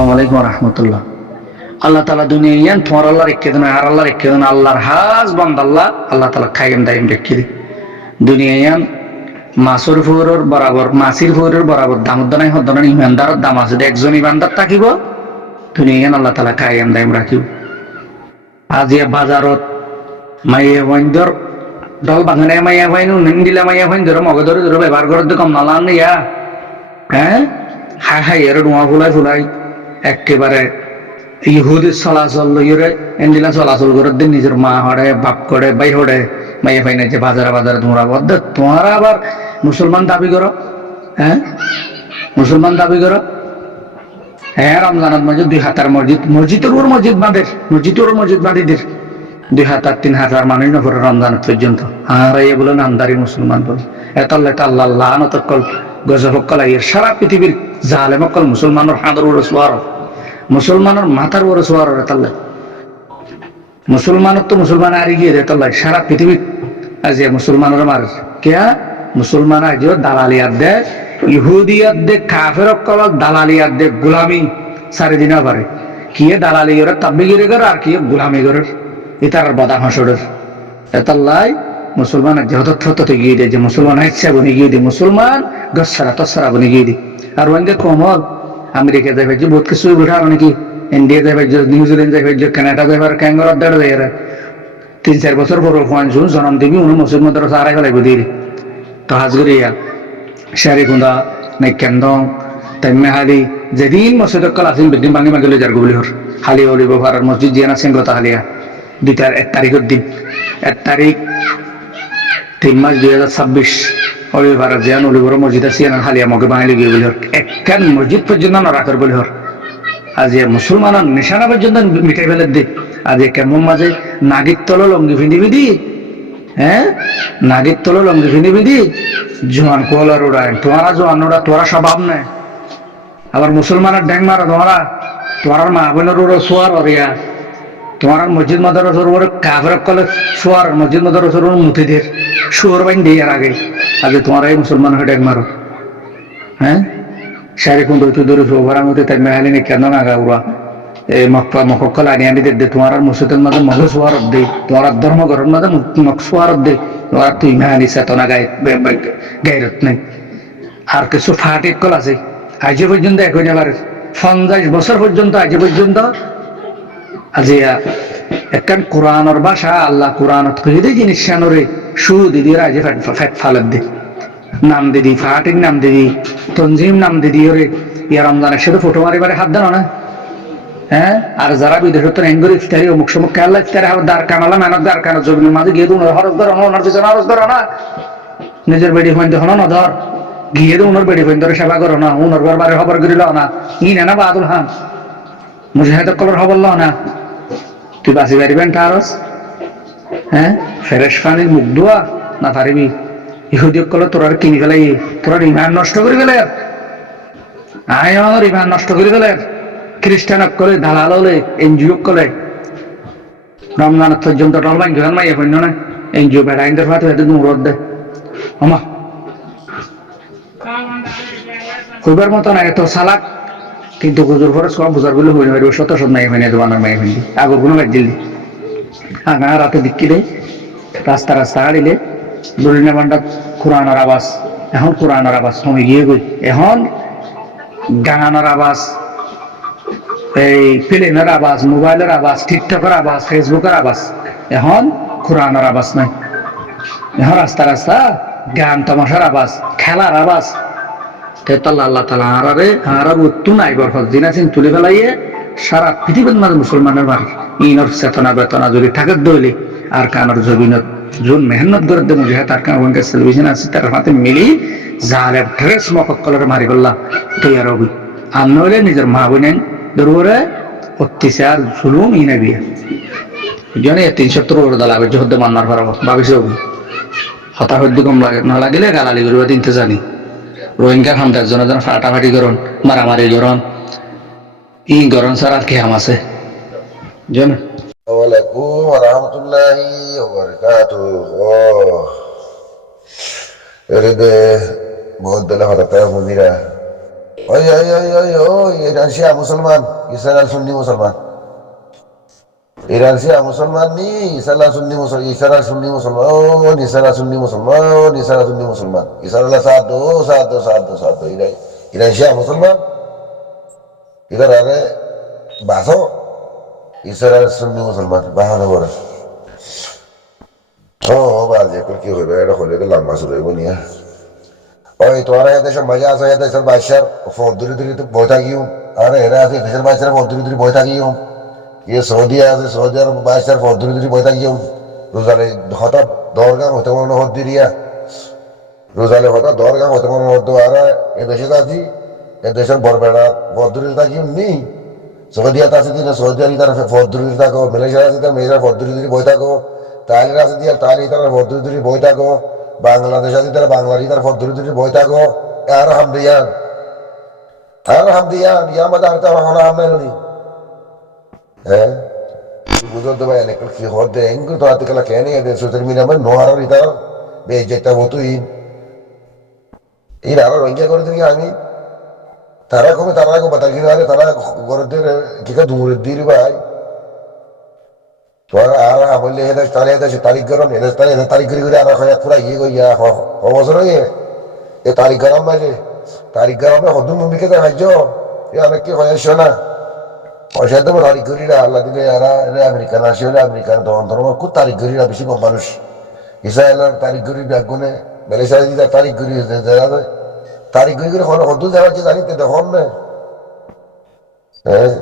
আসসালামু আলাইকুম রহমতুল্লাহ। আল্লাহ তালা দুনিয়া ইয়ান তোমার আল্লাহ রেখে দেন আর আল্লাহ রেখে দেন আল্লাহর হাজ বন্ধ আল্লাহ তালা খাইম দাইম রেখে দিন দুনিয়া ইয়ান মাসুর ফুরের বরাবর মাসির ফুরের বরাবর দামোদ্দানাই হদ্দানাই ইমানদারের দাম আছে একজন ইমানদার থাকিব দুনিয়া ইয়ান আল্লাহ তালা খাইম দাইম রাখিব। আজিয়া বাজারত মাইয়া বন্ধর দল বাঙানে মাইয়া ভাইনু নিন্দিলা মাইয়া ভাইন ধরো মগে ধরে ধরো ব্যবহার করে কম নালান ইয়া হ্যাঁ হাই হাই এর ডোয়া ফুলাই ফুলাই একেবারে ইহুদি চলাচল লইরে এন্ডিলা চলাচল করে দিন নিজের মা হরে বাপ করে ভাই হরে মাইয়া ভাই যে বাজারে বাজারে তোমরা বদ্ধ তোমারা আবার মুসলমান দাবি করো। হ্যাঁ মুসলমান দাবি করো। হ্যাঁ রমজানের মসজিদ 2 হাজার মসজিদের ওর মসজিদ বাদীদের 2 হাজার 3 হাজার মানুষ না পরে রমজান পর্যন্ত আর এই বলে নামদারি মুসলমান বলে এতাল্লে আল্লাহ লানতকল গজবকল এর সারা পৃথিবীর জালেমকল মুসলমানের হাঁদর ওরে সোয়ার মুসলমানের মাথার ওরে সোয়ার এতাল্লে মুসলমানের তো মুসলমান আর গিয়ে এতাল্লে সারা পৃথিবী আজ মুসলমানের মার কেয়া মুসলমান আজ দালালিয়াত দে ইহুদিয়াত দে কাফের কল দালালিয়াত দে গোলামি সারি দিনা পারে কি দালালি করে তাবলিগিরি করে আর কি গোলামি করে এটার বাদা হাসরের এতাল্লাই মুসলমান যথার্থতে গিয়ে দেয় যে মুসলমান ইচ্ছা বনে গিয়ে দিই মুসলমান গসারা তসারা বনে গিয়ে দিই আর ওইকে কমল আমেরিকা যাবে যে বহুত কিছু উঠা নাকি ইন্ডিয়া যাবে নিউজিল্যান্ড যাবে কানাডা যাবে ক্যাঙ্গর দেড় দেয় 3-4 বছর পর শুন জন্ম দিবি উনি মুসলমান ধরো সারাই ফেলাই বুঝিয়ে তো হাজগরিয়া শারি কুন্দা নাইকেন্দং তাইমেহালি যেদিন মসজিদ কল আসেন বেদিন ভাঙি মাগিলে যার গুলি হর হালি অলিব ভাড়ার মসজিদ জিয়ানা সিংহতা হালিয়া 1 তারিখের দিন 1 তারিখ 3 মাস 2026 অলিব ভাড়া জিয়ান অলিবর মসজিদ আছে হালিয়া মগে বাঙালি গিয়ে বলি হর একখান মসজিদ পর্যন্ত না রাখার বলি হর আজ মুসলমানের নিশানা পর্যন্ত মিটাই ফেলের দিক আজ কেমন মাঝে নাগির তল লঙ্গি ফিন্দিবি হ্যাঁ নাগির তল লঙ্গি ফিন্দিবি জোয়ান কোয়ালার ওড়ায় তোমারা জোয়ান ওরা তোরা স্বভাব নেয় আবার মুসলমানের ড্যাং মারা তোমার মা বোনের ওরা সোয়ার অরিয়া তোমার মসজিদ মাদারসর ওর কাফের কলে সোয়ার মসজিদ মাদারসর ওর মুতিদের শুয়োর বাইন দিয়ে আগে আগে তোমার এই মুসলমান হয়ে ড্যাং মারো হ্যাঁ শাড়ি কুন্দ তুই ধরে সোভার মধ্যে তাই মেহালি নি কেন না ওরা এই মকল আনি আনি দে তোমার মুসলিমের মাঝে মগ সোয়ার দে তোমার ধর্ম ঘরের মাঝে মগ সোয়ার দে তোমার তুই মেহানি চেতনা গাইরত নেই আর কিছু ফাটিক কল আছে আজ পর্যন্ত এখন আবার 50 বছর পর্যন্ত আজ পর্যন্ত আজিয়া একখান কোরআনের ভাষা আল্লাহ কোরআনত কই দে জিনিস শানরে সু দিদি আজ ফ্যাট ফালত দে নাম দিদি ফাটিক নাম দিদি তনজিম নাম দিদি ওরে ইয়া রমজানের সাথে ফটো মারিবারে হাত দাও না হ্যাঁ আর যারা বিদেশত এঙ্গরি ইফতারি অমুক সমুক খেয়াল ইফতারি হাত দার কানালা মেহনত দার কানা জমিনের মাঝে গিয়ে উনার হরফ ধর ওনার পিছনে হরফ ধর না নিজের বেডি ফোন দেখো না ধর গিয়ে উনার বেডি ফোন ধরে সেবা করো না উনার বারে খবর করিল না ই না বাদুল হান মুজাহিদ কলর খবর ল না তুই বাঁচি পারিবেন তারস হ্যাঁ ফেরেশ পানির মুখ ধোয়া না পারিবি ইহুদি কল তোর কিনি ফেলাই তোর ইমান নষ্ট করে ফেলে আয়র ইমান নষ্ট করে ফেলে খ্রিস্টান কলে দালাল হলে এনজিও কলে রমজান পর্যন্ত টলবাইন ঘর মাইয়া পণ্য না এনজিও বেড়াইন্দের ফাতে হয়তো দূর দে আমা কইবার মতো না এত সালাক কিন্তু গুজুর ফরস কম বুঝার গুলো হইনি পারবে শত শত মাইয়া হইনি দোকানের মাইয়া হইনি আগর কোনো বাদ দিলি আগা রাতে দিক্কিলে রাস্তা হারিলে দলিনা বান্ডা কোরআনের আওয়াজ এখন কোরআনের আওয়াজ কমে গিয়ে গই এখন গানের আওয়াজ এই প্লেনের আওয়াজ মোবাইলের আওয়াজ টিকটকের আওয়াজ ফেসবুকের আওয়াজ এখন কোরআনের আওয়াজ নাই এখন রাস্তা গান তামাশার আওয়াজ খেলার আওয়াজ আল্লাহ তালা হারার উত্তু নাই বরফত দিনাসিন তুলে ফেলাইয়ে সারা পৃথিবীর মাঝে মুসলমানের মার ইনর চেতনা বেতনা যদি থাকে দইলে আর কানর জবিনত যোন মেহনত করে দে মুঝে তার কান ওনকে টেলিভিশন আছে তার হাতে মিলি জালে ড্রেস মককলের মারি গল্লা তৈয়ার হবি আর নইলে নিজের মা বোনেন দরবারে অত্যাচার জুলুম ইনে বিয়া জনে 370 ওর দালাবে যহদ্দ মান্নার পারব ভাবিছে হবি হতা হদ্দ কম লাগে না লাগিলে গালালি করবে দিনতে জানি রোহিঙ্গা খামদার জন্য ফাটাফাটি করুন মারামারি করুন ই গরম ছাড়া আর খেয়াম আছে জন ওয়ালাইকুম রাহমাতুল্লাহি ওয়া বারাকাতুহু এরে দে বহুত দিন হঠাৎ মুদিরা ওই ওই ওই ওই ওই ইরান শিয়া মুসলমান, ইসরায়েল সুন্নি মুসলমান। ইরান শিয়া মুসলমান নি, ইসরায়েল সুন্নি মুসলমান, ইসরায়েল সুন্নি মুসলমান, ও ইসরায়েল সুন্নি মুসলমান, ও ইসরায়েল সুন্নি মুসলমান, ইসরায়েল সাদ ইরান, ইরান শিয়া মুসলমান, ইধার আরে বাসো ইসরায়েল সুন্নি মুসলমান বাহানো করে। ও বাজে এখন কি হইবে, এটা হলে তো লম্বা শুরু হইব নিয়া। ওই তোমার দেশের মজা আছে, দেশের বাদশার ফোন দূরে দূরে বই থাকিও, আরে এরা আছে দেশের বাদশার ফোন দূরে দূরে বই থাকিও, ইয়ে সৌদি আছে সৌদি আর বাদশার ফোন দূরে দূরে বই থাকিও, রোজালে হঠাৎ দরগাম হতে মনে হত দিরিয়া, রোজালে হঠাৎ দরগাম হতে মনে হতো, আর এ দেশে আছি এ দেশের বরবেড়া ফোন দূরে থাকিও নি, সৌদিয়াতে আছে দিন সৌদি আরবি তার ফোন দূরে থাকো, মালয়েশিয়া আছে তার মেয়েরা ফোন দূরে বই থাকো, তাইলের আছে দিয়ে তাইলে তারা ফোন দূরে বই থাকো, বাংলাদেশ আছে তারা বাংলারই তার ফোন দূরে বই থাকো, আর হামদিয়ান আর হামদিয়ান ইয়া আমাদের আর তার হলো হামলাই হলি। হ্যাঁ বুঝতে তো ভাই অনেক কি হতে এঙ্গুলো তো আজকাল কেন সোশ্যাল মিডিয়া মানে নোয়ার ইতার বেজেটা মতো ইন আরো রঙ্গিয়া করে দিই আমি, তারা কমে তারা বাতা কিনে আরে তারা গরদের কি কা দূর দিই ভাই, তোরা আর আমলে হেদা তারে হেদা তারিখ গরম হেদা তারে হেদা তারিখ করে আর হয় পুরা ইয়ে গইয়া অবসর হয়ে এ তারিখ গরম বাজে, তারিখ গরমে হদুম মুমিকে তো ভাজ্য এ অনেক কি হয় শোনা পয়সা দেবো তারিখ করিরা আল্লাহ দিলে এরা আমেরিকান আসে হলে আমেরিকান তখন ধর্ম খুব তারিখ করিরা বেশি কম মানুষ, ইসরায়েলের তারিখ করি ব্যাগুনে মালয়েশিয়া যদি তারিখ করি তারিখ করি করে হদু যারা যে জানিতে দেখুন না। হ্যাঁ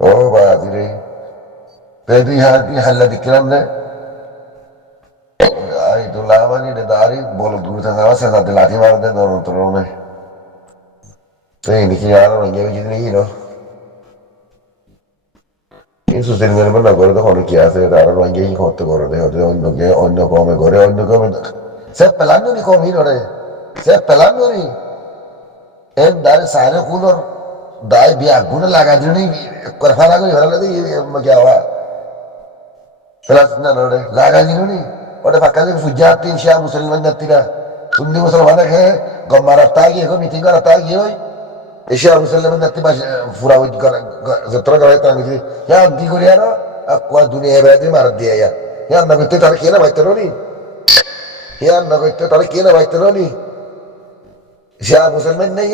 ও বাদি রে তুই হাল্লা দেখলাম না এই তো লাভানি রে দাঁড়ি বলো দূরে থাকা আছে তাতে লাঠি মার দে ধরো তোর তো নাকি আর রঙে বুঝি নেই না এই সোশ্যাল মিডিয়া না করে তো অনেক কি আছে তারা রঙেই করতে করে দেয় অন্যকে অন্য কমে করে অন্য কমে সে পেলানো নি কমই নড়ে সে পেলানো নি এর দাঁড়ে সারে কুলোর দায় বিয়া গুনে লাগা দিনি করে ফালা করে ভালো লাগে কি হওয়া প্লাস না নড়ে লাগা দিনি ওটা ফাঁকা দিয়ে ফুজা তিন শিয়া মুসলমান যাত্রীরা সুন্নি মুসলমান খেয়ে গম্মার তাগিয়ে মিটিং করা তাগিয়ে ওই এশিয়া মুসলমান যাত্রী ফুরা যতটা করে তার মিটি হ্যাঁ কি করি আর কোয়া দুনিয়া বেড়াতে মার দিয়ে হ্যাঁ না করতে তারা কে না বাইতে নি, হ্যাঁ না করতে তারা কে না বাইতে নি, এশিয়া মুসলমান নেই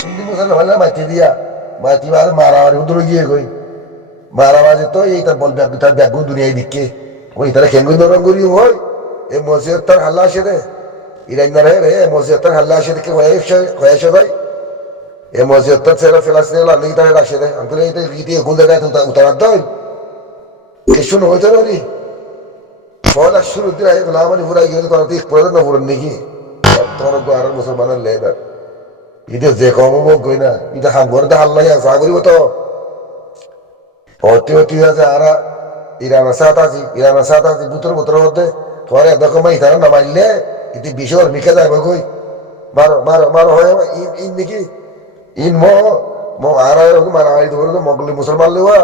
সুন্নি মুসলমান মাইতে দিয়া মাইতি মার মারামারি উদর গিয়ে গই মারামারি তো এই তার বল তার ব্যাগ দুনিয়ায় দিকে ওই তারা খেঙ্গুন দরং করি হয় এ মসজিদ তার হাল্লা আসে রে ইরাইনার হে রে মসজিদ তার হাল্লা আসে দেখে হয়েছে ভাই এ মসজিদ তার ছেড়ে ফেলাসিনে লালি তার আসে রে আমি এইটা গিয়ে কোন জায়গায় উতারার দই কিছু হইতে পারি ফল শুরু দিন আগে লামানি ফুরাই গিয়ে করা তুই পড়ে না ফুরেন নাকি তোমার আর মুসলমানের লেন ঈদে যে কম গই না ঈদে হাঙ্গরতে হাল্লাই আছে আগরিব তো অতি অতি আছে আর ইরানের সাথে আছি বুতর বুতর মধ্যে তোমার এরকম ইতারা না মারলে কিন্তু বিশর মিখে যাবে কই মারো মারো মারো হয় ইন নাকি ইন মো আর মারামারি ধরে তো মগলি মুসলমান লেওয়া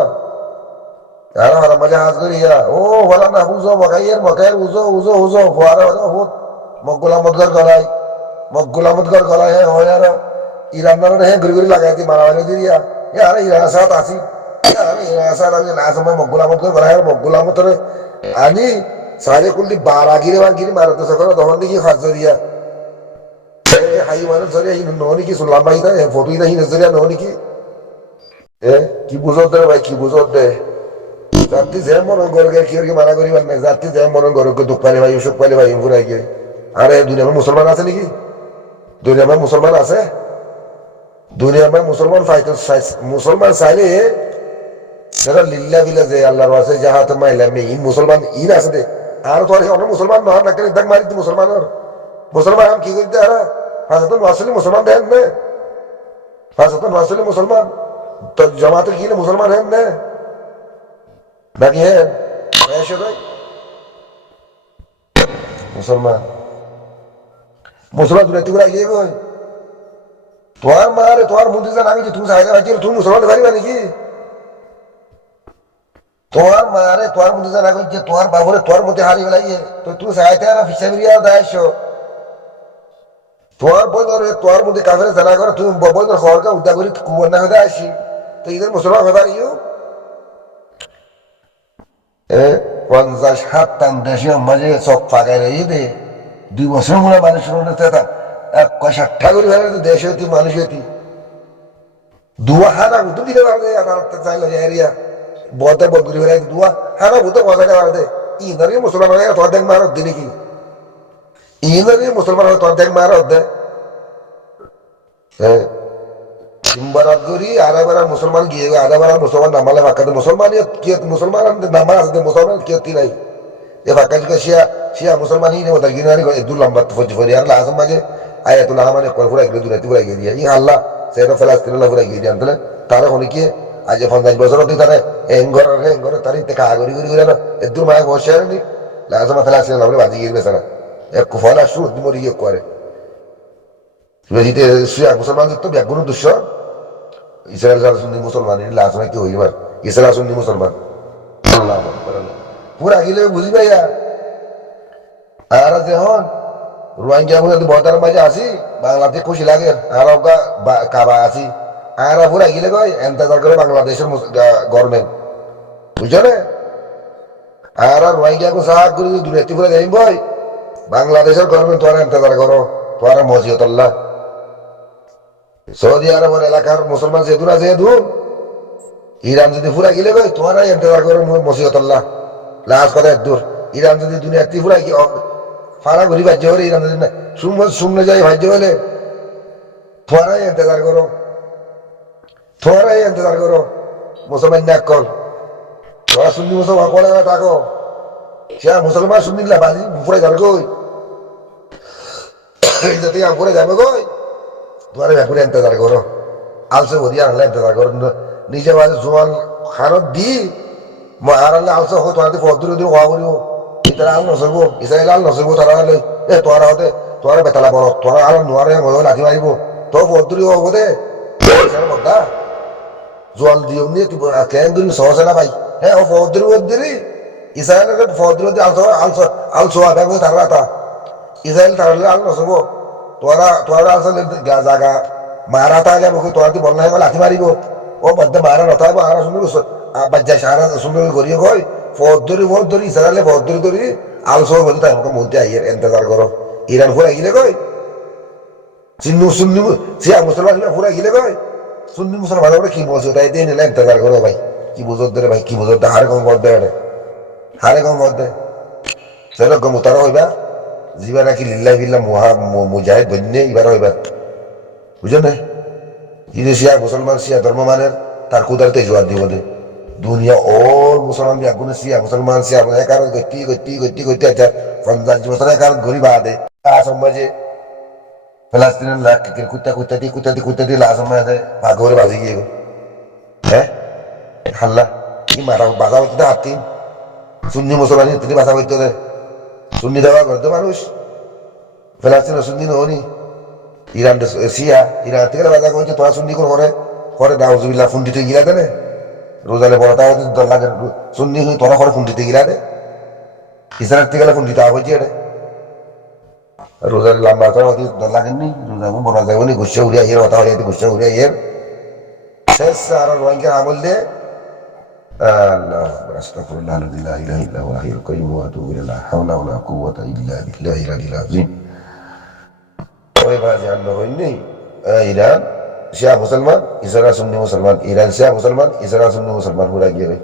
আর হারা মজা হাত করিয়া ও বলা না হুজো মকাইয়ের উজো ফোয়ারা হুত মকগুলামতগর গলায় হ্যাঁ হয় আর ইরান হ্যাঁ ঘুরি ঘুরি লাগাই দি মারামারি দিয়া আর ইরানের সাথে আসি মকগুলামতরে আনি সারে কুলদি বারগিরি মারতে সকল তখন দেখি খাদ্য দিয়া হাই মানুষ ধরে নহনি কি শুনলাম ভাই ফটো না হিনজরিয়া নহনি কি কি বুঝত দে ভাই কি বুঝত দে জাতি যে মন গরকে কি মানা করিবার নাই জাতি যে মন গরকে দুঃখ পাইলে ভাই সুখ পাইলে ভাই ঘুরাই গিয়ে আরে দুনিয়ার মুসলমান আছে নাকি দুনিয়ার মুসলমান আছে দুনিয়ার মুসলমান মুসলমান চাইলে সেটা লিল্লা বিলা যে আল্লাহর আছে যাহাতে মাইলাম ইন মুসলমান ইন আছে দে আর তো অনেক মুসলমান নয় না দেখ মারি মুসলমানের মুসলমান কি করতে আর হাজার আসলে মুসলমান দেন নে হাজার আসলে মুসলমান তো জামাতের গিয়ে মুসলমান হেন নে বাকি হ্যাঁ মুসলমান মুসলমান দূরে তুই গিয়ে গই তোমার মারে তোমার মন্দির জান আমি তুমি সাইডে ভাই তুমি মুসলমান পারিবা নাকি তোমার মারে তোমার মধ্যে জানা যে তোমার বাবুরে তোমার মধ্যে হারিয়ে বেলাইয়ে তো তুই চাইতে আর ফিসা বেরিয়ে দায়স তোমার বইনের তোমার মধ্যে কাফের জানা করে তুমি বইনের খবরকে উদ্ধার করি কুয়ার না হতে আসি তো এদের মুসলমান কথা ইউ 50-60 দেশে মাঝে সব ফাঁকায় রয়ে দে 2 বছর মনে মানুষের মধ্যে এক কয় 60 করে ফেলে দেশ হইতি মানুষ হইতি দুয়া হানা বুঝতে দিতে পারবে চাইলে এরিয়া বলতে বল করে ফেলে দুয়া হানা বুঝতে মজা পারবে ইনারি মুসলমান হয়ে তোর দেখ মারত দিনে কি ইনারি মুসলমান হয়ে তোর দেখ মারত দে হ্যাঁ সিম্বারাত করি আড়াইবার মুসলমান গিয়ে আড়াইবার মুসলমান নামালে ফাঁকাতে মুসলমান মুসলমান নামা আছে মুসলমান কি নাই এ ফাঁকা যুগে শিয়া শিয়া মুসলমান ই নেই গিনারি দু লম্বা ফজি ফজি আর লাজম মাঝে আয়াতুল্লাহ মানে ফুরাই গিয়ে দুরাতি ফুরাই গিয়ে দিয়া ই আল্লাহ সেটা ফেলাস্তিনের ফুরাই গিয়ে দিয়ে আনতে তারা হলে কি আজ 50 বছর অতি তারা এঙ্গর তারি তে কা গড়ি গড়ি গড়ি এদুর মায় বসে নি লাজম ফেলাস্তিনের নামে বাজি গিয়ে বেচারা এক কুফলা শুরু মরি গিয়ে করে শিয়া মুসলমান তো ব্যাগুন দুঃস ইসরায়েল যারা সুন্নি মুসলমান লাজমা কি হইবার ইসরায়েল সুন্নি মুসলমান পুরা গিলে বুঝি ভাইয়া আর যখন রোহিঙ্গা বলে বর্ডার মাঝে আসি বাংলাদেশ খুশি লাগে আর কাবা আসি আর পুরা গিলে কয় এন্তাজার করে বাংলাদেশের গভর্নমেন্ট বুঝছো না আর রোহিঙ্গা কো সাহায্য করে দুর্নীতি করে যাই বই বাংলাদেশের গভর্নমেন্ট তোরা এন্তাজার করো তোরা মসজিদুল্লাহ সৌদি আরবের এলাকার মুসলমান যেহেতু না যেহেতু ইরান যদি ফুরা গিলে ভাই তোমারাই এন্তেজার করো মসজিদুল্লাহ লাস্ট কথা দূর ইরান যদি দুনিয়া ত্রিপুরা কি ফাড়া ঘুরি ভাজ্য হলে ইরান যদি না শূন্য যাই ভাজ্য হলে তোমারাই এন্তেজার করো মুসলমান না কল তোরা শুননি মুসলমান কলে না থাকো সে মুসলমান শুননি বাজি ফুরে যাবে কই যদি ফুরে যাবে কই তোমার ব্যাপারে ইন্তজার করো আলসে ভরিয়া আনলে ইন্তজার করো নিজে মাঝে জোয়ান খানত দি আর আনলে আলসে হোক তোমার ফদ্দুর দিন হওয়া করিব ইতারা আল নচলব ইসরায়েল আল নচলব তারা হলে তোরা হতে তোরা বেতালা বড় তোরা আল নোৱাৰে মজা লাঠি মাৰিব তো ফদ্দুরি হব দে বদ্ধা জোয়াল দিও নিয়ে কেন দিন সহজে না পাই হ্যাঁ ও ফদ্দুরি ইসরায়েলের ফদ্দুরি আলসো আদা করে তারা তা ইসরায়েল তারা আল নচলব তোরা আসলে জাগা মারা তা যাবো তোরা তুই বলনা গেলে লাঠি মারিব ও বাদ্যে মারা নথাব আর শুনবি বাজ্যা সারা সুন্দর করিয়ে কয় ফদ্দুরি ইসরায়েলে ফদ্দুরি ধরি আলসো বলি তাই আমাকে মধ্যে আইয়ের এন্তজার করো ইরান ফুরা গিলে কয় সুন্নি সিয়া মুসলমান ফুরা গিলে কয় সুন্নি মুসলমান কি বলছো তাই দিয়ে নিলে এন্তজার করো ভাই কি বুঝত দে ভাই কি বুঝত হারে কম কর দে হারে কম কর দে সেরকম তারা হইবা জিবা নাকি লিল্লাহ বিল্লাহ মুজাহিদ বন্যে এবার হইবা বুঝো না ইদে শিয়া মুসলমান শিয়া ধর্ম মানের তার কুদারতে জোয়ার দিব দে দুনিয়া অল মুসলমান আগুনে শিয়া মুসলমান শিয়া একার গতি আচ্ছা 50 বছর একার ঘুরি বা দে আসম মাঝে ফিলিস্তিনের লাখ কুত্তা দি লাসম মাঝে ভাগরে বাজি গিয়ে হ্যাঁ হাল্লা কি মারা বাজা হইতে হাতি সুন্নি মুসলমান তিনি বাজা হইতে দে সুন্নি দেওয়া করতে মানুষ ফিলিস্তিনের সুন্নি নহনি ইরান শিয়া ইরান থেকে বাজা করছে তোরা সুন্নি করে দাউজুবিল্লাহ ফুন্ডিতে গিলা দেনে রোজালে বড়টা দল লাগে সুন্নি হয়ে তোরা করে ফুন্ডিতে গিলা দে ইসরায়েল থেকে গেলে ফুন্ডিতে হয়েছে এটা রোজার লম্বা তো দল লাগেননি রোজা বড় যাবনি গুসা উড়িয়া ইয়ের কথা হয়ে গুসা উড়িয়া ইয়ের শেষ আর রোহিঙ্গা আমল দে আল্লাহ আস্তাগফিরুল্লাহ লা ইলাহা ইল্লা হুয়া হাইয়ুল কাইয়্যুম ওয়া আতুবু ইলাইহি লা হাওলা ওয়া লা কুওয়াতা ইল্লা বিল্লাহিল আলিয়্যিল আযীম ওই বাজে আল্লাহ হইনি ইরান শিয়া মুসলমান ইসরায়েল সুন্নি মুসলমান ইরান শিয়া মুসলমান ইসরায়েল সুন্নি মুসলমান পুরা গিয়ে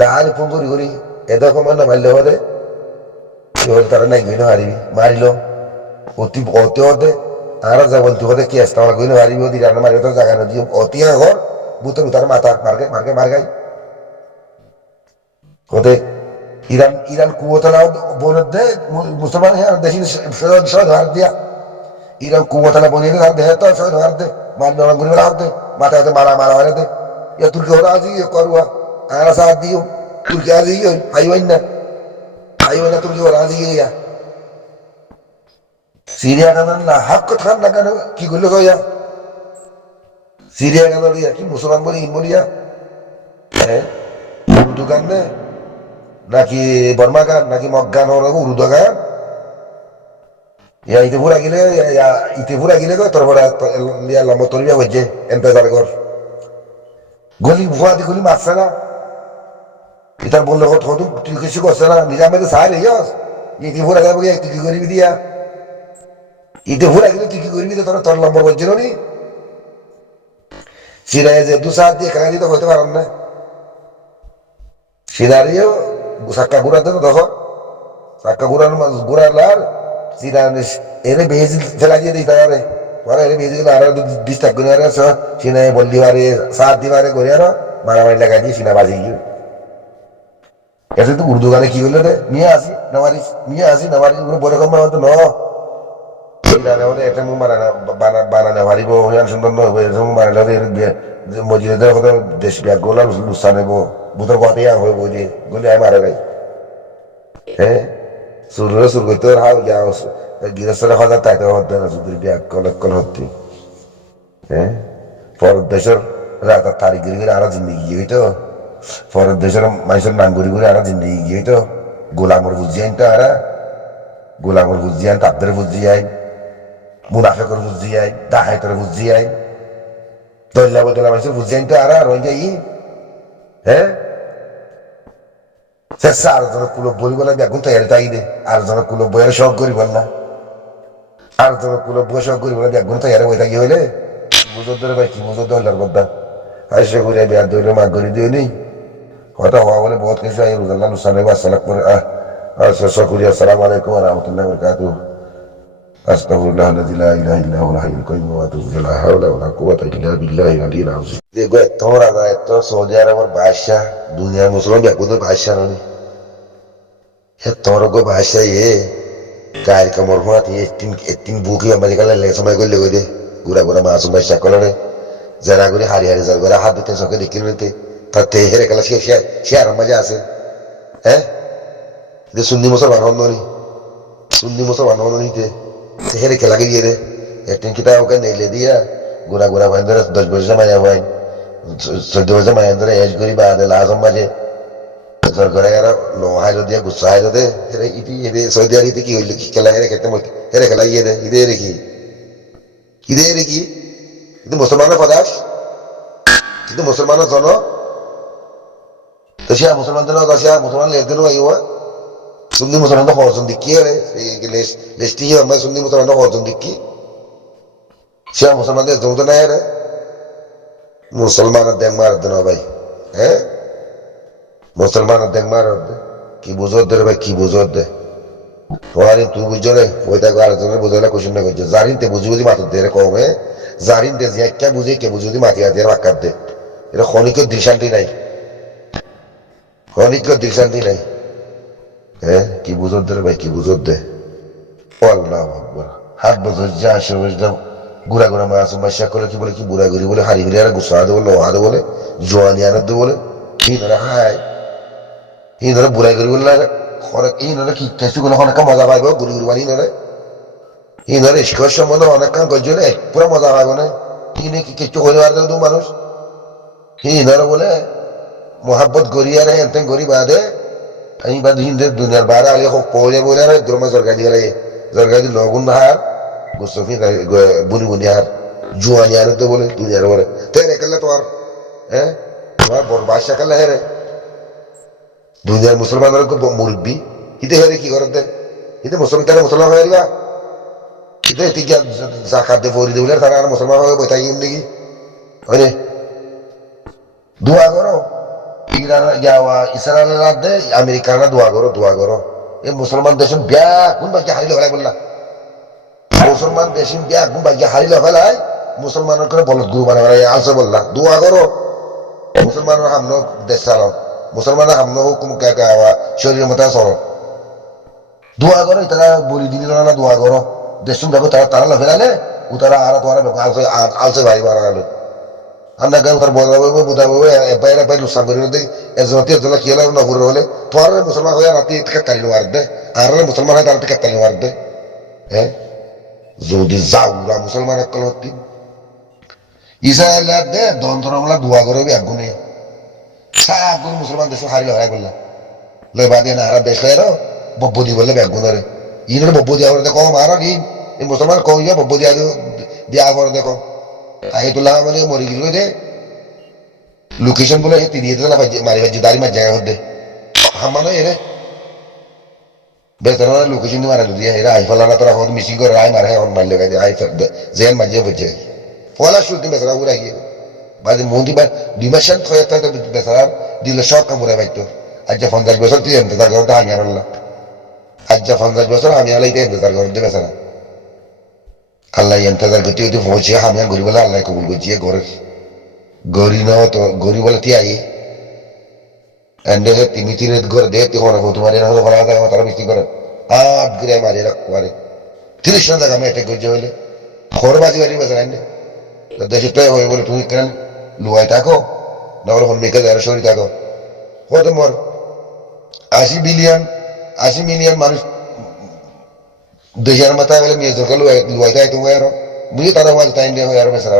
দাঁড়ি পুঙ্গুরি করি এরকম না মারলে হলে তারা নাই গইনো হারিবি মারিল অতি হতে আর যা বলতে হতে কি আসতে আমার গইনো হারিবি ওদি রান্না মারি তো জায়গা নদী অতি ঘর বুতের উতার মাথা মার গাই হতে ইরান কুয়াতলা বনের দে মুসলমান হ্যাঁ দেশি ধর দিয়া ইরান কুয়াতলা বনিয়ে ধর দেহে তো ধর দে মার নরম করে হাত দে মাথা হাতে মারা হয়ে দে ইয়া তুর্কি হরা আজি করুয়া আর সাথ দিও তুর্কি আজি আইওয়াই না তুর্কি হরা আজি ইয়া সিরিয়া কানান না হাক খান না কেন কি করলো কইয়া সিরিয়া কানান কি মুসলমান বলি ইমরিয়া হ্যাঁ উর্দু গান নে নাকি বর্মা গান নাকি মগ গান ওরা উর্দু গান Ya ite pura gile ya ite pura gile ko torbora ya la motoría wajje empezar kor goli buhati goli masala itar বললে কত কত তুই কিছু করছ না নিজামে তো সাইরে যাস ite pura গেলে বলি তুই কি করবি দিয়া ite pura গেলে তুই কি করবি তো তোর নম্বর বলছিল নি সিরায় যে দু সাত দিয়ে খেলা দিতে হইতে পারেন না সিনারিও সাক্কা গুড়া তো দেখো সাক্কা গুড়ার সিনারিস এনে বেজি ফেলা দিয়ে দিতে পারে পরে এনে বেজি গুলো আরো ডিস্টার্ব করে আর সিনাই বললি পারে সাত দিবারে করে আর মারামারি লাগা দিয়ে সিনা বাজি গিয়ে এসে তো উর্দু গানে কি হলো রে নিয়ে আসি নামারি বড় কম হতো ন সিনারে হলে এটা মু মারা বানানো পারিব হইয়ান সুন্দর নয় এরকম মারালে মজিদের কথা দেশ ব্যাগ গোলা লুসা নেব বুতর কথা হয়ে বই গলি আয় মারা গাই হ্যাঁ সুর করতে হাও যাও গৃহস্থরা হজা তাইতে হতে না সুদূর ব্যাগ কল হতে হ্যাঁ ফরত দেশের রাত তারিখ গিয়ে আরো জিন্দগি গিয়ে তো ফরত দেশের মানুষের নাম ঘুরি আরো জিন্দগি গিয়ে তো গোলামর বুঝিয়ান তো আরা গোলামর বুঝিয়ান তাদের বুঝিয়াই মুনাফেকর বুঝিয়াই দাহাইতর বুঝিয়াই দল্লা বদলা মানুষের বুঝিয়ান তো আরা রয়ে যাই হ্যাঁ শেষে আরো জন কুলব বই বলে এখন তৈরি তাই দে আর জন কুলব বইয়ের শখ করি বল না আর জন কুলব বই শখ করি বলে এখন তৈরি হয়ে থাকি হইলে বুঝর ধরে ভাই কি বুঝর ধরলার কথা আইসে ঘুরে বিয়ার ধরে মাগ করে দিও নি হয়তো হওয়া বলে বহুত কিছু আই রোজাল্লাহ নুসানে বা সালাক করে শেষ করি আসসালামু আলাইকুম ওয়া রাহমাতুল্লাহি ওয়া বারাকাতুহু আস্তাগফিরুল্লাহ আল্লাযী লা ইলাহা ইল্লা হুয়াল হাইয়ুল কাইয়্যুম ওয়া আতুবু ইলাইহি লা হাওলা ওয়া লা কুওয়াতা ইল্লা বিল্লাহিল আলিয়্যিল আযীম দেখো তোমরা তো সৌদি আরবের বাদশা দুনিয়ার মুসলমান ব্যাকুদের বাদশা ননি তোর গো ভাষা গায়ের কামড় ফাঁত এতিন বুকি আমাদের কালে সময় করলে কই দে গুড়া গুড়া মাছ ভাষা করে যারা করে হারি যার করে হাত দিতে চোখে দেখি নিতে তাতে হেরে গেলা সে আর মজা আছে হ্যাঁ যে সুন্নি মুসলমান হন নি সুন্নি মুসলমান হন নিতে হেরে খেলা গিয়ে রে একদিন কিতা ওকে নেলে দিয়া গুড়া গুড়া ভাই ধরে 10 বছর মায়া ভাই 14 বছর মায়া ধরে এজ করি বা লাজম মাঝে সরকারে আর লোহাই দিয়ে গুছাই দে হেরে ইতি হেরে সৌদি আরবে কি হইল কি খেলা হেরে খেতে মত হেরে খেলা ইয়ে দে ইদে রেখি কিন্তু মুসলমানের পদাস কিন্তু মুসলমানের জন তো সে মুসলমান জন আছে মুসলমান লেখতে নয় সুন্নি মুসলমান তো হরজন দিকি রে লেস্টি আমরা সুন্নি মুসলমান তো হরজন দিকি সে মুসলমানদের যৌদ নাই রে মুসলমানের দেখ মার দেন ভাই হ্যাঁ মুসলমানের দেখ মার কি বুঝর দে ভাই কি বুঝর দে তোমার তুই বুঝছো রে ওইটা আরেকজনের বুঝলে কোশ্চেন না করছে জারিন তে বুঝি বুঝি মাথা দিয়ে কমে জারিন তে যে একটা বুঝি কে বুঝি মাথা দিয়ে বাক্কার দে এটা ক্ষণিকের দৃশান্তি নাই ক্ষণিকের দৃশান্তি নাই হ্যাঁ কি বুঝর দে ভাই কি বুঝর দে আল্লাহু আকবার হাত বছর যা আসে বুঝলাম গুড়া গুড়া মাছ মাসা করে কি বলে কি বুড়া গুড়ি বলে হারি হিরে আর গুসা দে বলে লোহা দে বলে জোয়ানি আনার দে বলে কি ধরে হাই এই ধরে বুড়া গুড়ি বলে এই ধরে কি টেস্ট করলে অনেক মজা পাইব গুড়ি গুড়ি বানি ধরে এই ধরে স্কোর সম্বন্ধে অনেক কাম করছে পুরো মজা পাইব না কি নেই কি কিছু হইতে পারবে দু মানুষ এই ধরে বলে মোহাব্বত গড়ি আর এনতেন গড়ি বাঁধে আমি বাদ হিন্দের দুনিয়ার বাইরে আলে হোক পড়ে বলে আর দ্রমা জরগা দিয়ে লাগে জরগা দিয়ে লগুন হার গোসফি বুনি বুনি হার জুয়ানি আর তো বলে দুনিয়ার বলে তাই রেখে তোমার হ্যাঁ তোমার বড় বাদশা কালে হেরে দুনিয়ার মুসলমানের মুরব্বী হিতে হেরে কি করতে হিতে মুসলমান তারা মুসলমান হয়ে গা হিতে ঠিক জাকাত দিয়ে ফরি দিলে তারা আর মুসলমান হয়ে বই থাকি নাকি হয় দোয়া করো ইরান যাওয়া ইসরায়েলের রাজ্যে আমেরিকানরা দোয়া করো এই মুসলমান দেশ বিয়া কোন বাকি হারিলে ফেলাই বললা মুসলমান দেশ বিয়া কোন বাকি হারিলে ফেলাই মুসলমানের করে বলত গুরু বানায় আলসে বললা দোয়া করো মুসলমানের হামনো দেশ চালাও মুসলমানের হামনো হুকুম শরীরের মতো চলো দোয়া করো তারা বলি দিলি না দোয়া করো দেশ দেখো তারা ফেরালে ও তারা আর তোমার আলসে ভাই বাড়ালো আমরা গান তার বোঝাবো এপাই লুসান করি এজনতি এজন কি হলে নপুর হলে তোমার মুসলমান হয়ে রাতে কালি মার দে আর মুসলমান হয় তারা কালি মার দে হ্যাঁ যদি যাওরা মুসলমান একল হতি ইসরায়েল দে দন্তরমলা দোয়া করবি আগুনে সাগুন মুসলমান দেশ হারিলে হয় বললা লয় বাদে না আর দেশ হয় বব্বদি বললে ব্যাগুনরে ইনের বব্বু দিয়া করে দেখো মারা দিন এই মুসলমান কইয়া বব্বু দিয়া করে দেখো আয়াতুল্লাহ মানে মরে গেল দে লোকেশন বলে তিনি মারি বাজি দাড়ি মার জায়গা হতে হামানো এরে বেতন লোকেশন মারা দিয়া এরা আই ফলানা তোরা হত মিসিং করে আই মারে হন মারলে গাই আই জেন মাঝে বজে ফলা শুনতে বেসরা উড়া গিয়ে বাজে মন্দি বা ডিমাশন থয়ে তা বেসরা দিলে শক কামড়ে বাইতো আজ 50 বছর তুই ইন্তজার করতে আমি আর আল্লাহ আজ 50 বছর আমি আলাইতে ইন্তজার করতে বেসরা আল্লাহ ইন্তজার করতে তুই পৌঁছে আমি গরিব বলে আল্লাহ কবুল করছি ঘরের গরি ন তো গরি বলে তি আই এন্ডে তিমি তিনে ঘর দে তুই কোন তোমার এর হলো করা জায়গা তারা মিষ্টি করে আট গিরে মারি রাখবারে 30 না জায়গা আমি এটা করতে হইলে খর বাজি বাজি বেসরা এন্ডে তো দেশে তো হয়ে বলে তুমি কেন লুয়াই থাকো না বলে মেকে যারা শরীর থাকো হয়তো মোর 80 মিলিয়ন মানুষ দেশের মাথায় বলে মেয়ে সরকার লুয়াই থাকে তুমি আরো বুঝি তারা মাঝ টাইম দিয়ে হয় আরো বেসারা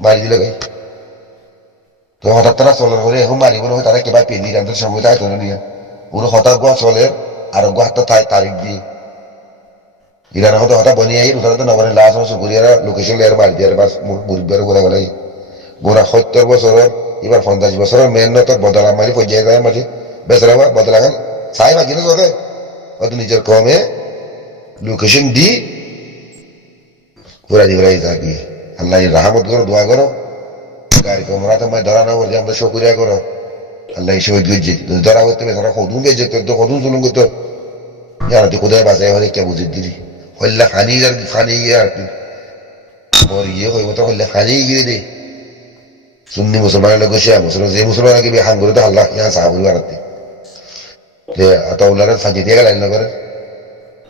মারি দিলে গাই তো হঠাৎ তারা চলার করে এখন মারি বলে তারা কেবা পেয়ে দিই রান্তার সময় তাই তোলে নিয়ে ওর হঠাৎ গোয়া চলে আর গোয়াটা তারিখ দিয়ে ইরান হয়তো হঠাৎ বনিয়ে আই ওখানে তো নগরের লাশ আমার সুপুরিয়ারা লোকেশন লেয়ার মারি দিয়ে বাস মুরব্বীর গোলা গলাই গোড়া 70 বছরের এবার 50 বছরের মেন তোর বদলা মারি পর্যায়ে যায় মাঝে বেসরা বদলা গান চাই মাঝি না চলে হয়তো নিজের কমে লোকেশন দি পুরা দিবরাই থাকি আল্লাহ রাহমত করো দোয়া করো গাড়ি কমরা তোমায় ধরা না বলছে আমরা শুকরিয়া করো আল্লাহ শহীদ গেছে ধরা করতে বেসরা কদুম গেছে তো কদুম চলুন করতো জানো তুই কোথায় বাসায় হলে কে বুঝে দিলি হল্লা খানি আর খানি গিয়ে আর কি বর ইয়ে হইব তো হল্লা খানি গিয়ে দে সুন্নি মুসলমানের লোক সে মুসলমান যে মুসলমান আগে হাম করে তো আল্লাহ ইহা সাহাবুরি বাড়াতে আতাউল্লাহ ফাঁকি দিয়ে গেলেন না করে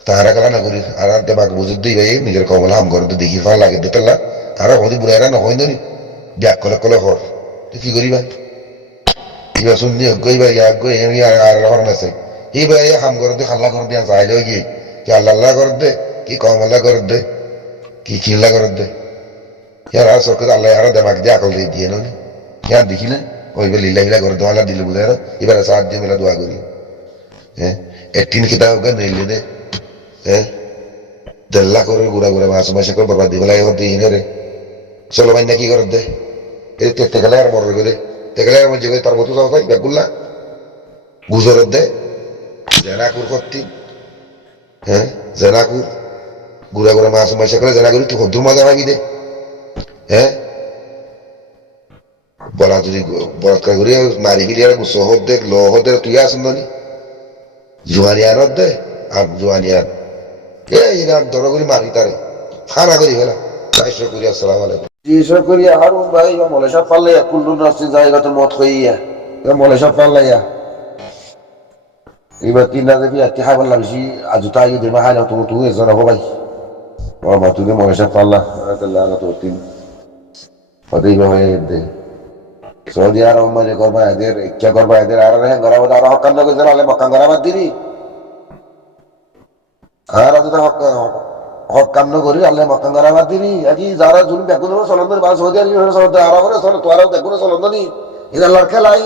তাহারা গেলা না করি আর দেমাক বুঝে দিই ভাই নিজের কমল হাম করে তো দেখি ফা লাগে দিতে না আর হদি বুড়াইরা নহয় নি ব্যাগ কলে কলে হর তুই কি করিবা ইবা শুননি গইবা ইয়াক গই আর হর না চাই এইবার হাম করে দে খাল্লা করে দিয়ে চাইলে গিয়ে কি আল্লাহ আল্লাহ করে দে কি কমল্লা করে দে কি খিল্লা করে দে ইয়ার আর সরকার আল্লাহ আরো দেমাক দিয়ে আকল দিয়ে দিয়ে নি ইয়ার দেখি না ওই বেলা লীলা হিলা করে দোয়ালা দিলে বুঝে এবার সাহায্য দিয়ে বেলা দোয়া করি হ্যাঁ একটিন কিতাব নিলে দে হ্যাঁ দেল্লা করে গুড়া গুড়া মাসে করে বরবাদ দিয়ে বেলা এখন দিয়ে রে চলো ভাই না কি করে দে এই তেকালে আর মরে গেলে তেকালে আর মধ্যে তার মতো যাও ভাই ব্যাগুল্লা গুজরের দে জেনাকুর করতি হ্যাঁ জেনাকুর গুড়া গুড়া মাসে করে জেনাকুর তুই কদ্দুর মজা ভাবি দে হ্যাঁ বলা যদি বলাৎকার করি মারি গিলি আর গুছ হত দে ল হত দে তুই আসুন নি জোয়ানিয়ার দে আর জোয়ানিয়ার এরা ধরো করি মারি তারে খানা করি ফেলা চাইশো করি আসসালাম আলাইকুম চাইশো করি হারুন ভাই মলে সব পাল্লাইয়া কুল্লু নাস্তি জায়গা তো মত হইয়া মলে সব পাল্লাইয়া এবার 3 রাতে বিয়া তি খাবার লাগছি আজ তাই দিমা হাইলা তুমি এজন হবো ভাই ও মা তুমি মলে সব পাল্লা আল্লাহ না তো তিন হতেই ভাই দে সৌদি আরব মানে করবা এদের ইচ্ছা করবা এদের আর রে গরাব আর হকান নগে জানালে মক্কা গরাবাদ দিনি আর আজ হক কাম ন করি আল্লাহ মক্কা গরাবাদ দিনি আজি যারা জুল বেকুন চলন্দর বা সৌদি আরব সৌদি আরব রে চল তোরা দেখুন চলন্দনি এটা লড়কে লাই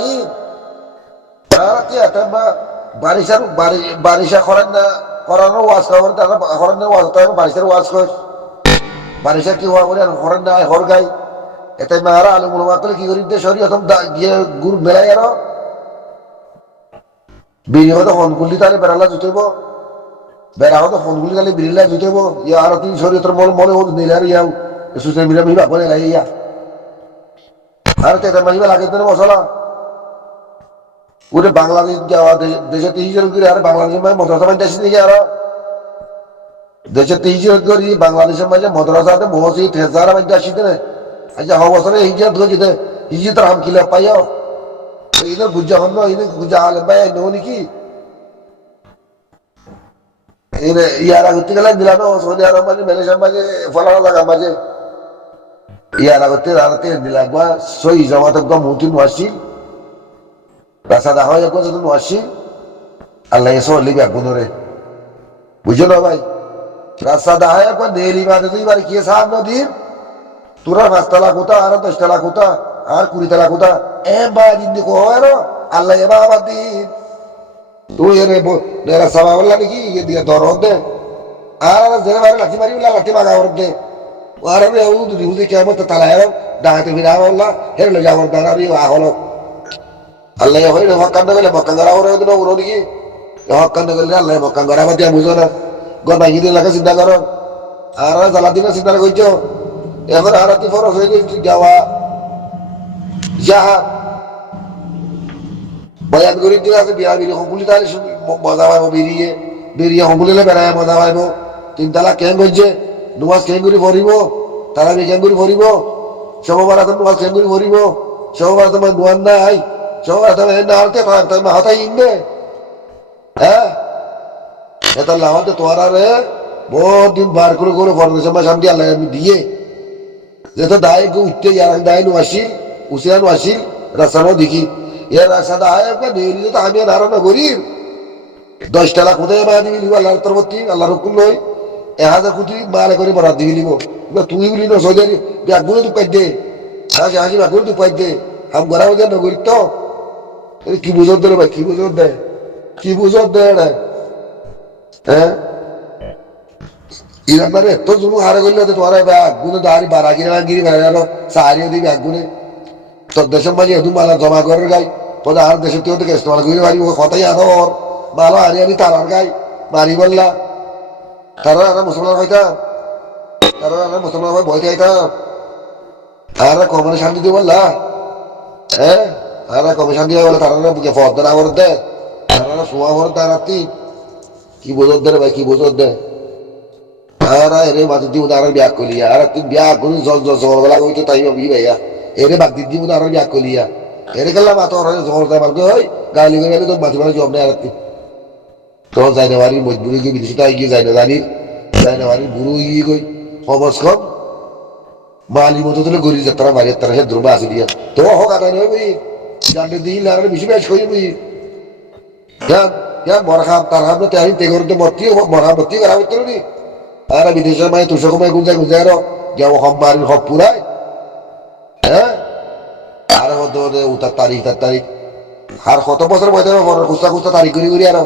আর কি আতবা বারিশা করেন না করানো ওয়াজ করেন তারা করেন না ওয়াজ তারা বারিশার ওয়াজ কর বারিশা কি হওয়া বলে হরেন না হর গাই এটাই মারা আলু মুলমা করলে কি করি দে সরি এখন গিয়ে গুড় বেড়াই আর বিরিহ তো হনগুলি তাহলে বেড়ালা জুতেব বেড়া হতো হনগুলি তাহলে বিরিলা জুতেব ইয়া আর তিন সরি তোর মনে মনে হোক নিলে আর ইয়াও সুসে মিলা মিলা বলে লাই ইয়া আর তেতা মাইবা লাগে তোর মশলা ওরে বাংলাদেশ যাওয়া দেশে 30 করে আর বাংলাদেশের মাঝে মদ্রাসা বানিয়ে আসি দেখি আর দেশে 30 করে বাংলাদেশের মাঝে মদ্রাসাতে মসজিদ হেজারা বানিয়ে আসি না আচ্ছা হওয়া বছরে হিজরত ধরে যেতে হিজরত রাম কিলা পাইও ইধর গুজ্জা হন ইধর গুজ্জা আলে পাই নো নাকি এর ইয়ারা করতে গেলে দিলানো সৌদি আরব মাঝে মালয়েশিয়া মাঝে ফলানো লাগা মাঝে ইয়ারা করতে রাতে দিলাগবা সই জমাত একদম মুতিন ওয়াসি রাসা দা হয় একদম যত ওয়াসি আল্লাহ এসো লিবি আগুনরে বুঝছো না ভাই রাসা দা হয় একদম নেলি বাদে দুইবার কি সাহাব নদীর তোরা 5 তালা কোথা আর 10 তালা কোথা আর 20 তালা কোথা এবার দিন দেখো আল্লাহ এবার আবার দিন তুই এরা সাবা বললা নাকি ইয়ে দিয়ে দরদ দে আর জেনে মারে লাঠি মারি বললা লাঠি মাগা ওর দে আর আমি উদু দিহুদি কেমন তালা হেরম ডাকাতে ফিরা বললা হেরে লো যাবর দাঁড়াবি হলো আল্লাহ হই না হকান গেলে মক্কান করা ওরে দিন ওর দিকে হকান গেলে আল্লাহ মক্কান করা বাদ দিয়া বুঝো না গনা গিয়ে লাগা চিন্তা করো আর জ্বালা দিনে চিন্তা করছো এখন আর তুই ফরস হয়ে গেছি যাওয়া যাহা বয়ান করি দিন আছে বিয়া বিরি সম্পুলি তাহলে মজা পাইব বেরিয়ে বেরিয়ে সম্পুলিলে বেড়ায় মজা পাইব তিনতলা কেন করছে নুমাজ কেন করে ভরিব তারা কেন করে ভরিব সবার এখন নুমাজ কেন করে ভরিব সবার তোমার নোয়ান নাই সবার তোমার না হতে তোমার হাতাই ইনবে হ্যাঁ এটা লামাতে তোমার আরে বহুত দিন বার করে করে ফরমেশন বা সামনে আল্লাহ আমি দিয়ে যেটা দায় উঠতে যারা দায় নুয়াশিল উসিয়া নুয়াশিল রাস্তাও দেখি এর রাস্তা দায় আপনার দেরি তো আমি ধারণা করি 10 টাকা কোথায় মায়া দিবি লিব আল্লাহর তরফতি আল্লাহর হুকুম নয় 1000 কোটি মালে করে বরাদ দিবি লিব তুই বলি না সৌদি ব্যাগগুলো তুই পাই দে হাসি হাসি ব্যাগগুলো তুই পাই দে হাম গড়া মধ্যে নগরী তো কি বুঝত দেয় ভাই কি বুঝত দেয় কি বুঝত দেয় না হ্যাঁ ইরান মানে তো জুলুম হারে করলে তোমার ব্যাগগুলো দাঁড়ি বারাগিরি বাগিরি বেড়ানো সাহারিও দিবি ব্যাগগুলো তোর দেশের মাঝে এদু মালা জমা করে গাই পরে আর দেশের তুই থেকে ইস্তেমাল করে পারি কথাই আনো ওর মালা হারি আমি তারার গাই মারি বললা তারা আর মুসলমান হইতাম তারা আর মুসলমান হয়ে ভয় খাইতাম আর কমনে শান্তি দিয়ে বললা হ্যাঁ আর কমে শান্তি হয়ে বলে তারা বুকে ফদ না করে দে তারা শোয়া করে দেয় রাত্রি কি বোঝর দেয় ভাই কি বোঝর দেয় আর এরে মাঝে দিব আর ব্যাগ করিয়া আর তুই ব্যাগ করি জলবেলা কইতো তাই ভাবি ভাইয়া এরে বাদ দিব আর ব্যাগ করিয়া এরে গেলাম এত জল দেয় মার্গ হয় গালি করে গেলে তোর মাঝে মাঝে জব নেই আর তো যাই না বাড়ির মজবুরি গিয়ে বিদেশে তাই গিয়ে যায় না বাড়ির বুড়ো গিয়ে গই কমস কম মালি মতো তুলে গড়ি যাত্রা মারি তারা সে দ্রুবা আসি দিয়া তো হোক আদায় নয় বই জানতে দিন আর বেশি বেশ করি বই মরা খাম তার খাম তাই তে করতে মরা ভর্তি করা হইতো নি আর বিদেশের মাঝে তুষো কমায় গুঞ্জায় গুঞ্জায় যাবো হম মারির হক পুরাই হ্যাঁ আর হতে হতে তার তারিখ আর কত বছর বয়স খুচরা খুচরা তারিখ করি করি আর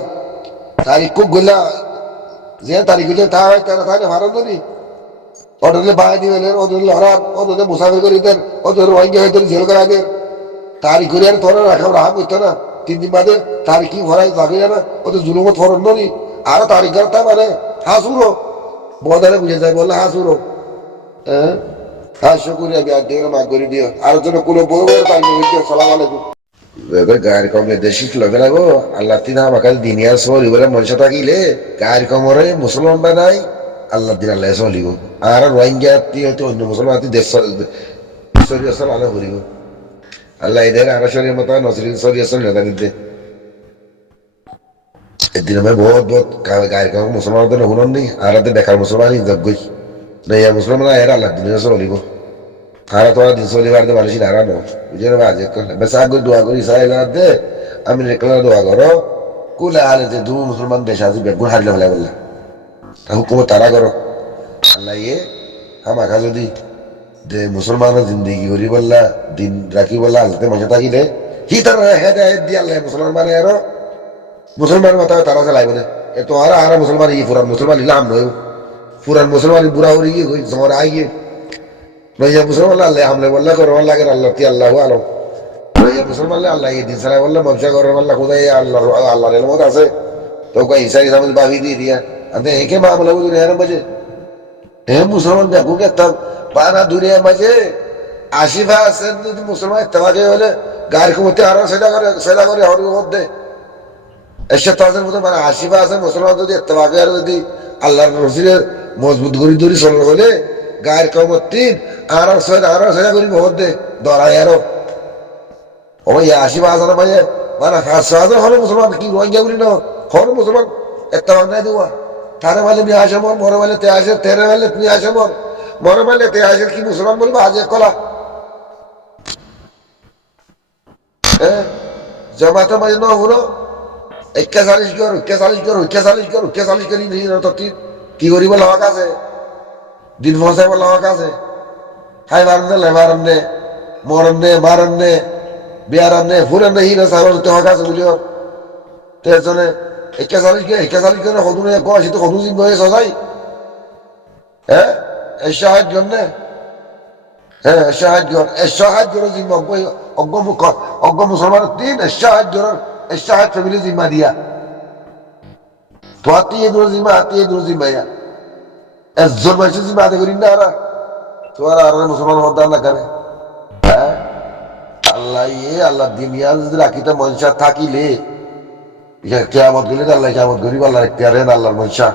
তারিখ খুব গলা যে তারিখ গলে তা হয় তারা থাকে ভারত নি ওদের বাই দিবেন ওদের লড়ান ওদের মুসাফির করি দেন ওদের রোহিঙ্গা হয়ে জেল করা দেন তারিখ করে আর তোরা রাখা রাহা করতো না 3 দিন বাদে তারিখ কি ভরাই লাগে না ওদের জুলুমত ফরন নি আরো তারিখ করতে মানে হাসুরো বদারে বুঝে যায় বললে হাসুরো হ্যাঁ হাস্য করিয়া বিয়ার দিয়ে মাগ করে দিও আর জন্য কোনো বড় বড় তারিখ দিও সালাম আলাইকুম গায়ের কমে দেশি লগে লাগো আল্লাহ তিন আমাকে দিনিয়া চলি বলে মনুষ্য থাকিলে গায়ের কমরে মুসলমান বানাই আল্লাহ দিন আল্লাহ চলিব আর রোহিঙ্গা হয়তো অন্য মুসলমান দেশ চলিয়ে আল্লাহ করিব আল্লাহ এদের আর শরীর মতো নজরিন চলিয়ে চলি না জানিতে এদিন আমি বহুত গায়ের কমে মুসলমান শুনন নি আর দেখার মুসলমান যোগ্যই না মুসলমান এর আল্লাহ দিন চলিব আর তোরা দিন চলিবার দে মানুষ হারানো বুঝে নেবা আজ বেশ আগে দোয়া করি সাইলা দে আমি রেখলা দোয়া করো কুলে আলে যে দু মুসলমান দেশ আছে বেগুন হারিলে ফেলে বললা হুকুম তারা করো আল্লাহ আমাকা যদি যে মুসলমানের জিন্দিগি করি বললা দিন রাখি বললা আল্লাহতে মাঝে থাকিলে হি তার হেদায়েত দি আল্লাহ মুসলমান মানে আরো মুসলমান মাথা তারা চালাইব না এ তো আর মুসলমান ই পুরান মুসলমান ইলাম নয় পুরান মুসলমান বুড়া হয়ে গিয়ে জমর আইয়ে ভাইয়া মুসলমান আল্লাহ হামলে বললা করো আল্লাহ করে আল্লাহ তি আল্লাহ আলম ভাইয়া মুসলমান আল্লাহ দিন সালাই বললা ব্যবসা করো আল্লাহ কোথায় আল্লাহ আল্লাহর এলমত আছে তো কই হিসারি সামনে বাহি দিয়ে দিয়া আন্তে একে মামলা বুঝুন এর মাঝে হে মুসলমান দেখো একটা পানা দুনিয়ার মাঝে 80% যদি মুসলমান ইত্তেফাকে হলে গায়ের কমতে আরো সেটা করে হরির মধ্যে 100,000 মতো মানে 80% মুসলমান যদি ইত্তেফাকে আর যদি আল্লাহর রসুলের মজবুত গড়ি ধরি চলল হলে গায়ের কমর 3 আরো সেটা করি মধ্যে দরাই আরো ওই 80,000 মাঝে মানে 500,000 হলো মুসলমান কি রোহিঙ্গা বলি না হলো মুসলমান ইত্তেফাক নাই দেওয়া তারে মালে নিয়ে আসে মর মরে মালে তে আসে তেরে মালে নিয়ে আসে মরে মালে তে আসে কি মুসলমান বলবো আজ কলা হ্যাঁ জমাতে মাঝে ন হলো 41 করি কি করিব হক আছে দিন ফসাইব হক আছে হাই মারনে মরনে মারনে বিয়ারানে ফুরানে হিরে সাগরতে হক আছে বলিও তেজনে একা চালিশ কেন সদুনে গছে তো সদু জিম্মা হয়ে সজাই হ্যাঁ এশাহাদ জন্যে হ্যাঁ এশাহাদ গর জিম্মা অজ্ঞ মুসলমানের তিন এশাহাদ ফ্যামিলি জিম্মা দিয়া তো হাতি এগুলো জিম্মা ইয়া একজন মানুষের জিম্মা আদে করি না আরা তো আর মুসলমান হতার না কেন হ্যাঁ আল্লাহ দুনিয়া যদি রাখিতে মনসা থাকিলে কেয়ামত গেলে আল্লাহ কেয়ামত গরিব আল্লাহ এখতিয়ারে আল্লাহর মনসা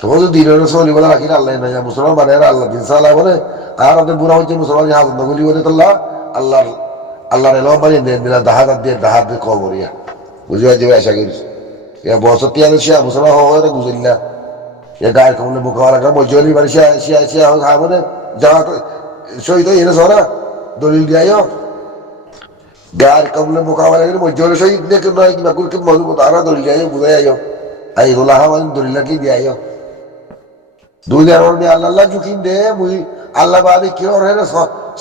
তখন যদি দিনের চলি বলে রাখি না আল্লাহ না মুসলমান মানে আল্লাহ দিন সালা বলে আর ওদের বুড়া হচ্ছে মুসলমান হাজত নগলি বলে তো আল্লাহর এলাম মানে দিলা দাহাত দিয়ে কবরিয়া বুঝে যাবে আশা করি বছর তিয়া মুসলমান হওয়ার বুঝলি গায়ের কমলে মোকাবেলা করে মজলি বাড়ি খাবো যাওয়া শহীদ এনে সরা দলিল দিয়াইও গায়ের কমলে মোকাবেলা করে মজলি শহীদ দেখে নয় কিংবা কুলকে মজুব তারা দলিল দিয়াইও বুঝাই আইও আই গোলা হামান দলিল কি দিয়াইও দুই দিন আমি আল্লাহ ঝুঁকিন দে মুই আল্লাহ বাদে কি ওরে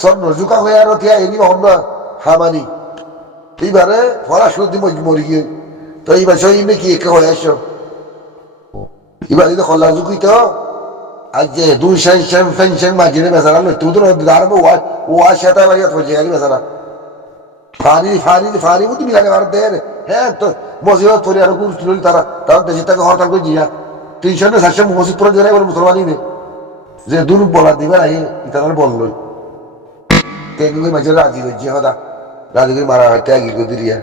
সব নজুকা হয়ে আর থিয়া এনি অন্য হামানি এইবারে ফরাসুদ্দি মরি গিয়ে তো এইবার শহীদ কি একে হয়ে আসো এবার যদি খোলা ঝুঁকি তো আজ যে দুই ফেনশন মাঝিরে বেচারা লই তুই তো দাঁড়াবো ও সেটা বাড়িয়া থইছে গেলি বেচারা ফারি বুদ্ধি মিলাকে আর দেয় হ্যাঁ তো মসজিদ থরি আর তুলি তারা দেশে থেকে হরতাল করে জিয়া 300 না 700 মসজিদ পরে জেরাই বলে মুসলমানই নেই যে দুর বলা দিবে আই ইতার বললই তেগুই মাঝে রাজি হইছে হদা রাজি করে মারা হইতে আগি করে দিয়া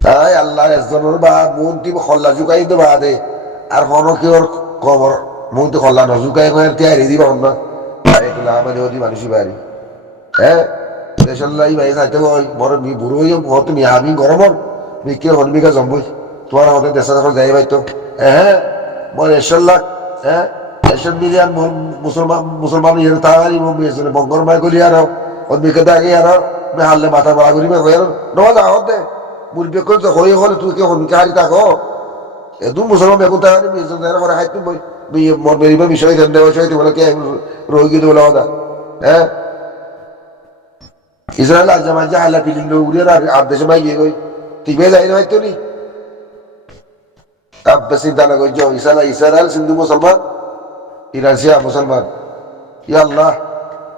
তাই আল্লাহ একজনের বা মন দিব খল্লা ঝুঁকাই তো বাদে আর কোনো কি ওর কবর মুখ তো খল্লা নজুকাই করে তৈরি দিব না এগুলো আমাদের ওদি মানুষই বাড়ি হ্যাঁ দেশাল্লাই ভাই খাইতে হয় বড় বুড়ো হইও হতো নি আমি গরমর বিকে হনবিকা জম্বই তোমার আমাদের দেশে যখন যাই ভাই তো হ্যাঁ বল এশাল্লাহ হ্যাঁ এসব মিলিয়ান মুসলমান ইয়ের তাড়াতাড়ি বঙ্গর মায় গলি আর হনবিকা দাগে আর হারলে মাথা বড়া করিবে হয়ে নজা হতে মুরব্বী করে তো হয়ে হলে তুই কে হনবিকা হারি থাকো একদম মুসলমান বেগুন তাহলে করে খাইতে মন বেরিবার বিষয় বলে কে রোগী বলে কথা হ্যাঁ ইসরায়েল আজ মাঝে হালা পিলিল উড়িয়ে আর দেশে মাই গিয়ে গই তিবে যাই না হয়তো নি আব্বা চিন্তা না করছো ইসরায়েল সিন্ধু মুসলমান ইরান মুসলমান ইয়া আল্লাহ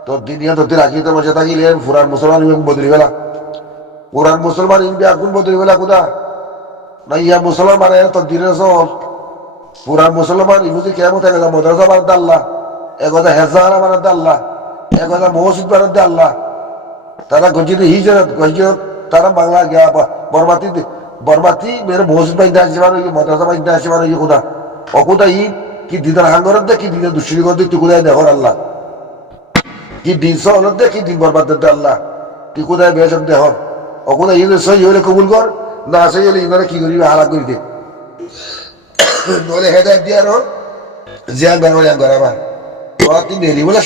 তোর দুনিয়া তোর রাখি তো মজা থাকিলে পুরান মুসলমান বদলি বেলা পুরান মুসলমান ইন্ডি আগুন বদলি বেলা কোথা না ইয়া মুসলমান মানে তোর দিনের সব পুরান মুসলমান ইহুদি কেমন থাকে মাদ্রাসা বানাতে আল্লাহ একথা হেজারা বানাতে আল্লাহ একথা মসজিদ বানাতে আল্লাহ তারা গজিত হিজরত তারা বাংলা গিয়া বরবাতি মেরে মসজিদ বানাতে আসছে মানে মাদ্রাসা বানাতে আসছে মানে কোথা অকুদা ই কি দিদার হাঙ্গরের দে কি দিনের দুশ্চিনি করতে তুই কোথায় দেখো আল্লাহ কি দিন সহলত দে কি দিন বরবাদ দে আল্লাহ তুই কোথায় বেসক দেখ অকুদা ইয়ে সহি হলে কবুল কর না সহি হলে ইনারা কি করিবে হালাক করি দে নহলে হেদায়ত দিয়ে আরো জিয়ান বের করে আবার তিন বলে